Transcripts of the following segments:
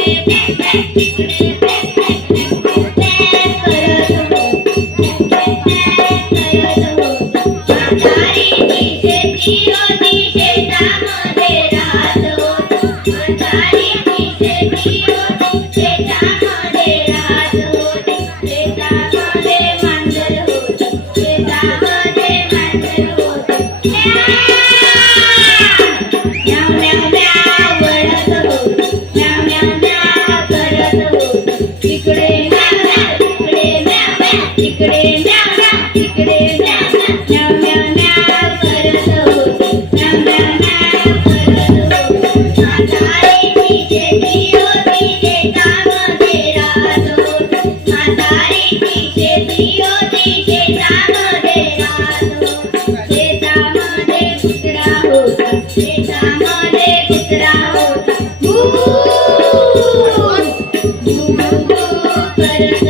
तिकडे तिकडे म्याव म्याव, तिकडे म्याव, म्याव म्याव म्याव करत होती. म्याव म्याव म्याव करत होती. म्हातारीची शेती होती, शेतामध्ये राहत होती. म्हातारीची शेती होती, शेतामध्ये राहत होती. शेतामध्ये कुत्रा होता, शेतामध्ये कुत्रा होता. करत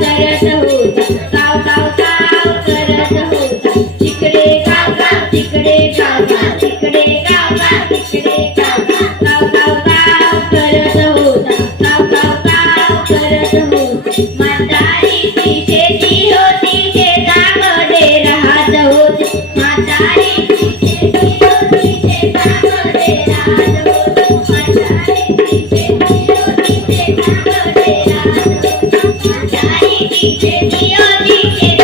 करत होता. काव काव काव करत तिकडे काव तिकडे काव तिकडे काव तिकडे काव काव काव काव करत होता. काव काव काव करत होता. म्हातारी तिचे ती होती शेतामध्ये नहीं पीछे दिया जी के